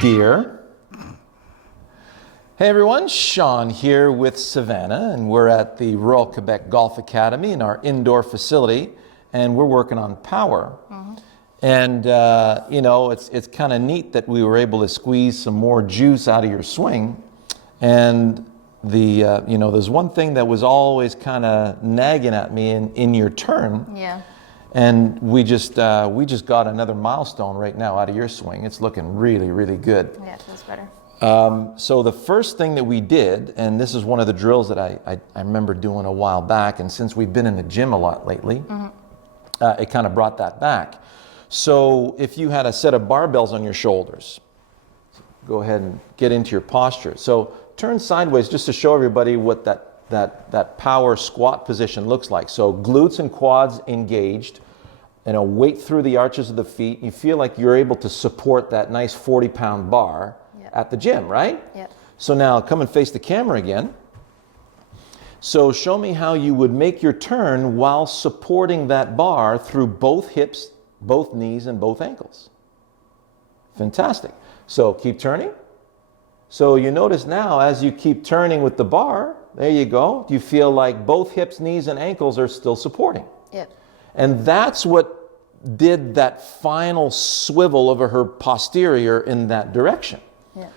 dear. Hey everyone, Shawn here with Savannah, and we're at the Royal Quebec Golf Academy in our indoor facility, and we're working on power. And you know, it's kind of neat that we were able to squeeze some more juice out of your swing. And the you know, there's one thing that was always kind of nagging at me in your turn. Yeah. And we just got another milestone right now out of your swing. It's looking really, really good. Yeah, it feels better. So the first thing that we did, and this is one of the drills that I remember doing a while back, and since we've been in the gym a lot lately, it kind of brought that back. So if you had a set of barbells on your shoulders, go ahead and get into your posture. So turn sideways just to show everybody what that power squat position looks like. So glutes and quads engaged, and a weight through the arches of the feet. You feel like you're able to support that nice 40-pound bar at the gym, right? Yep. So now come and face the camera again. So show me how you would make your turn while supporting that bar through both hips, both knees, and both ankles. Fantastic. So keep turning. So you notice now as you keep turning with the bar, there you go. You feel like both hips, knees, and ankles are still supporting. Yep. And that's what did that final swivel over her posterior in that direction. Yeah.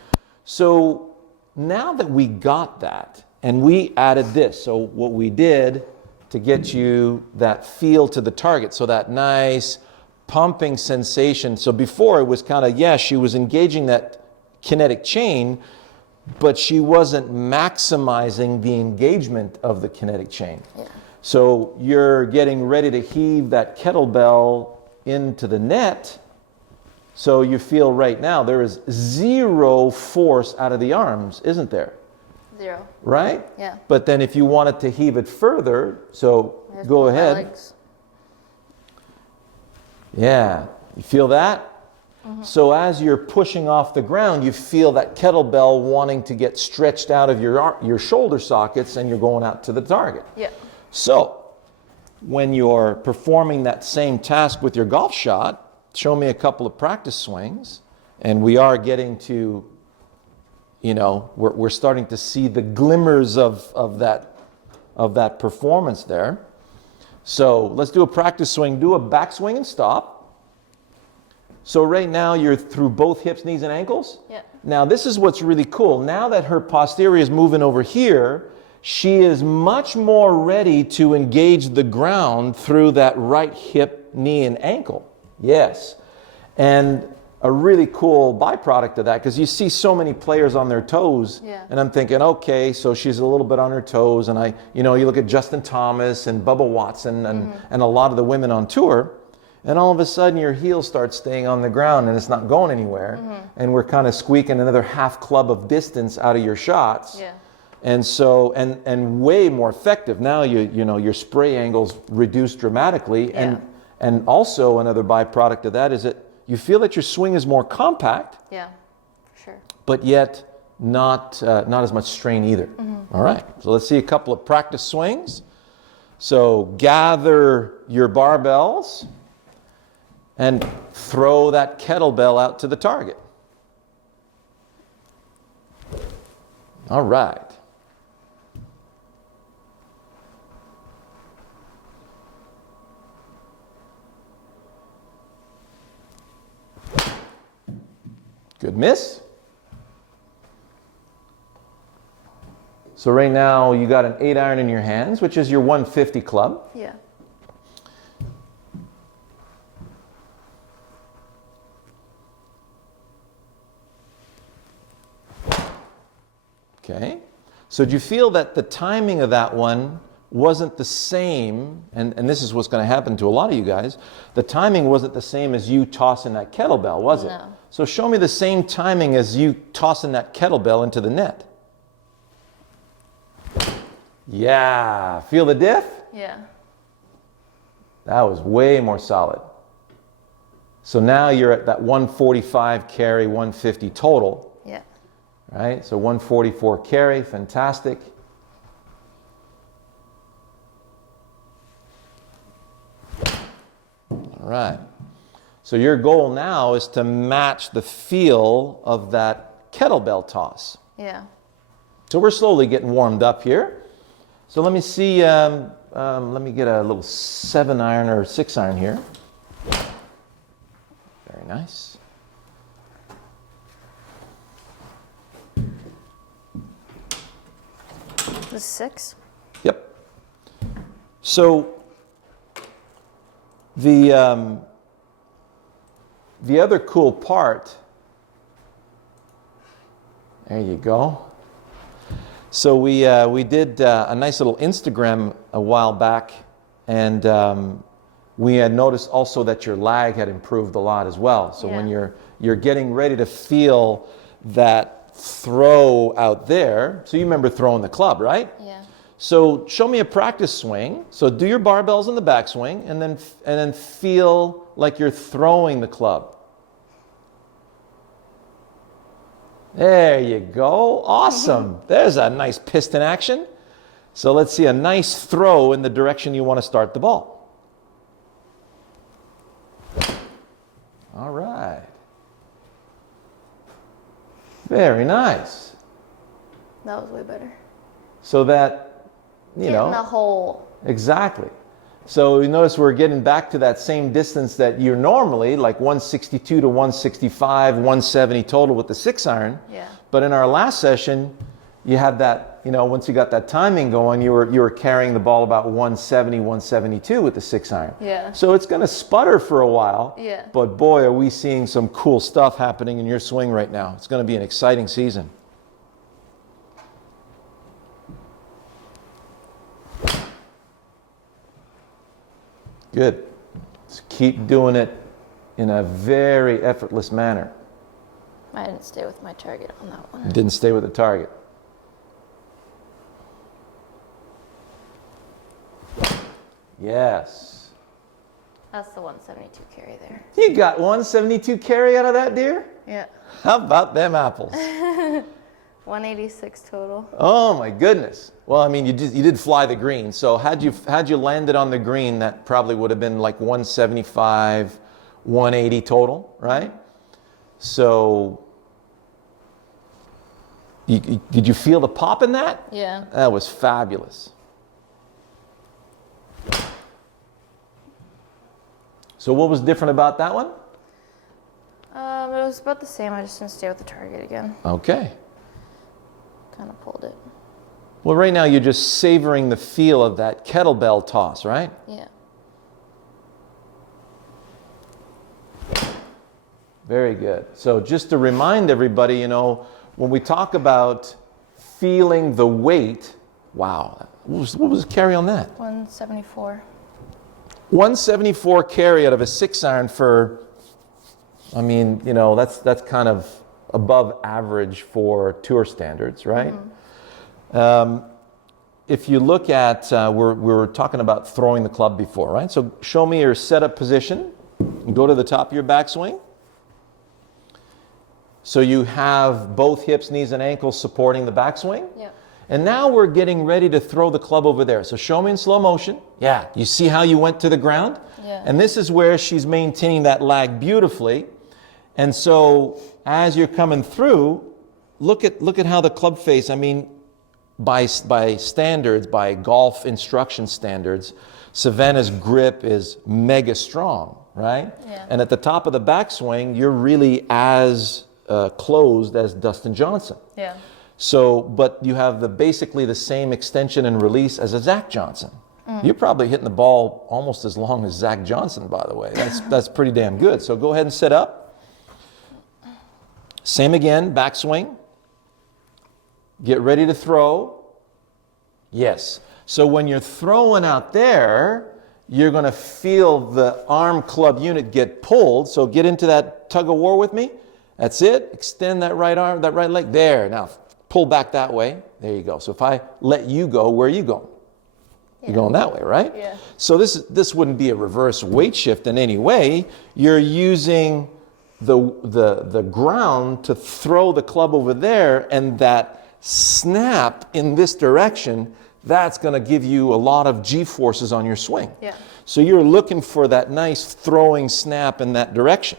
So now that we got that, and we added this, so what we did to get you that feel to the target, so that nice pumping sensation. So before it was kind of, yeah, she was engaging that kinetic chain, but she wasn't maximizing the engagement of the kinetic chain. Yeah. So you're getting ready to heave that kettlebell into the net. So you feel right now there is zero force out of the arms, isn't there? Zero. Right? Yeah. But then if you wanted to heave it further, so go ahead. Yeah. You feel that? So as you're pushing off the ground, you feel that kettlebell wanting to get stretched out of your shoulder sockets, and you're going out to the target. Yeah. So when you're performing that same task with your golf shot, show me a couple of practice swings, and we are getting to, you know, we're starting to see the glimmers of that performance there. So let's do a practice swing. Do a backswing and stop. So right now you're through both hips, knees, and ankles? Yeah. Now this is what's really cool. Now that her posterior is moving over here, she is much more ready to engage the ground through that right hip, knee, and ankle. Yes. And a really cool byproduct of that, because you see so many players on their toes, and I'm thinking, okay, so she's a little bit on her toes, and you look at Justin Thomas and Bubba Watson and a lot of the women on tour, and all of a sudden your heel starts staying on the ground and it's not going anywhere, and we're kind of squeaking another half club of distance out of your shots. Yeah. And so, and way more effective. Now your spray angles reduced dramatically, and also another byproduct of that is that you feel that your swing is more compact. Yeah, for sure. But yet not as much strain either. All right, so let's see a couple of practice swings. So gather your barbells and throw that kettlebell out to the target. All right. Good miss. So right now you got an 8-iron in your hands, which is your 150 club. Yeah. Okay. So do you feel that the timing of that one wasn't the same, and this is what's going to happen to a lot of you guys, the timing wasn't the same as you tossing that kettlebell, was it? No. So show me the same timing as you tossing that kettlebell into the net. Yeah, feel the diff? Yeah. That was way more solid. So now you're at that 145 carry, 150 total. Yeah. Right? So 144 carry, fantastic. All right. So your goal now is to match the feel of that kettlebell toss. Yeah. So we're slowly getting warmed up here. So let me see, let me get a little 7-iron or 6-iron here. Very nice. This is 6? Yep. So the other cool part, there you go. So we did a nice little Instagram a while back, and we had noticed also that your lag had improved a lot as well. So when you're getting ready to feel that throw out there, so you remember throwing the club, right? Yeah. So show me a practice swing. So do your barbells in the backswing, and then feel like you're throwing the club. There you go. Awesome. There's a nice piston action. So let's see a nice throw in the direction you want to start the ball. All right. Very nice. That was way better. So that, you Get know. in the hole. Exactly. So you notice we're getting back to that same distance that you're normally, like 162 to 165, 170 total with the 6-iron. Yeah. But in our last session, you had that, you know, once you got that timing going, you were carrying the ball about 170, 172 with the 6-iron. Yeah. So it's going to sputter for a while. Yeah. But boy, are we seeing some cool stuff happening in your swing right now. It's going to be an exciting season. Good. Just keep doing it in a very effortless manner. I didn't stay with my target on that one. Didn't stay with the target. Yes. That's the 172 carry there. You got 172 carry out of that, dear? Yeah. How about them apples? 186 total. Oh my goodness. Well, I mean, you did fly the green. So had you landed on the green, that probably would have been like 175, 180 total, right? So did you feel the pop in that? Yeah. That was fabulous. So what was different about that one? It was about the same. I just didn't stay with the target again. Okay. Kind of pulled it. Well, right now you're just savoring the feel of that kettlebell toss, right? Yeah. Very good. So just to remind everybody, you know, when we talk about feeling the weight, wow, what was the carry on that? 174. 174 carry out of a 6-iron for, I mean, you know, that's kind of above average for tour standards, right? Mm-hmm. If you look at, we were talking about throwing the club before, right? So show me your setup position. Go to the top of your backswing. So you have both hips, knees, and ankles supporting the backswing. Yep. And now we're getting ready to throw the club over there. So show me in slow motion. Yeah, you see how you went to the ground? Yeah. And this is where she's maintaining that lag beautifully. And so as you're coming through, look at how the club face, I mean, by standards, by golf instruction standards, Savannah's grip is mega strong, right? Yeah. And at the top of the backswing, you're really as closed as Dustin Johnson. Yeah. So, but you have basically the same extension and release as a Zach Johnson. You're probably hitting the ball almost as long as Zach Johnson, by the way. That's pretty damn good. So go ahead and set up. Same again, backswing. Get ready to throw. Yes. So when you're throwing out there, you're going to feel the arm club unit get pulled. So get into that tug of war with me. That's it. Extend that right arm, that right leg. There. Now pull back that way. There you go. So if I let you go, where are you going? Yeah. You're going that way, right? Yeah. So this wouldn't be a reverse weight shift in any way. You're using the ground to throw the club over there, and that snap in this direction that's going to give you a lot of G-forces on your swing. Yeah. So you're looking for that nice throwing snap in that direction.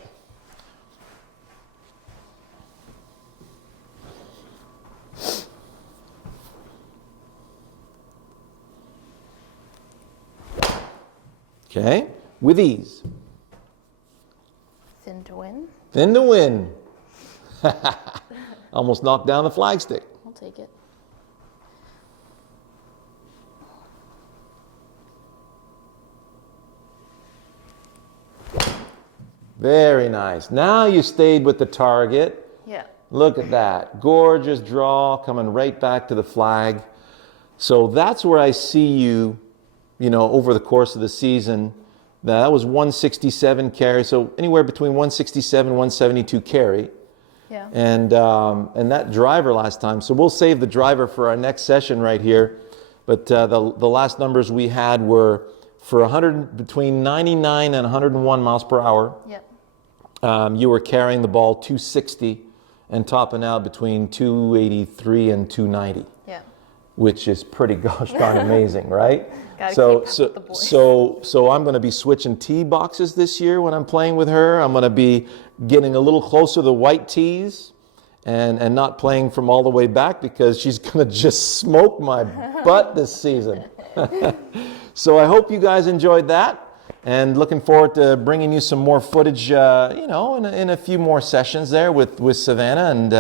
Okay, with ease. Thin to win. Thin to win. Almost knocked down the flagstick. I'll take it. Very nice. Now you stayed with the target. Yeah. Look at that. Gorgeous draw coming right back to the flag. So that's where I see you, over the course of the season. That was 167 carry. So anywhere between 167 and 172 carry. Yeah. And that driver last time. So we'll save the driver for our next session right here. But the last numbers we had were for between 99 and 101 miles per hour. Yep. You were carrying the ball 260 and topping out between 283 and 290. Yeah. Which is pretty gosh darn amazing, right? Gotta So keep up with the boys. so I'm going to be switching tee boxes this year when I'm playing with her. I'm going to be getting a little closer to the white tees and not playing from all the way back because she's going to just smoke my butt this season. So I hope you guys enjoyed that. And looking forward to bringing you some more footage, in a few more sessions there with Savannah. And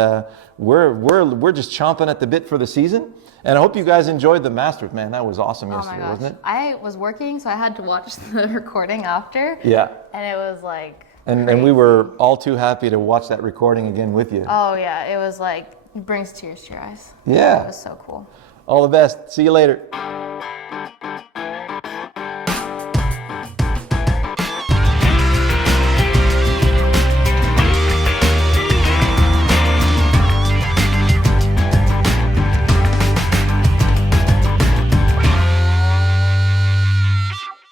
we're just chomping at the bit for the season. And I hope you guys enjoyed the Masters, man. That was awesome yesterday, wasn't it? I was working, so I had to watch the recording after. Yeah. And it was like And we were all too happy to watch that recording again with you. Oh yeah, it was like brings tears to your eyes. Yeah. It was so cool. All the best. See you later.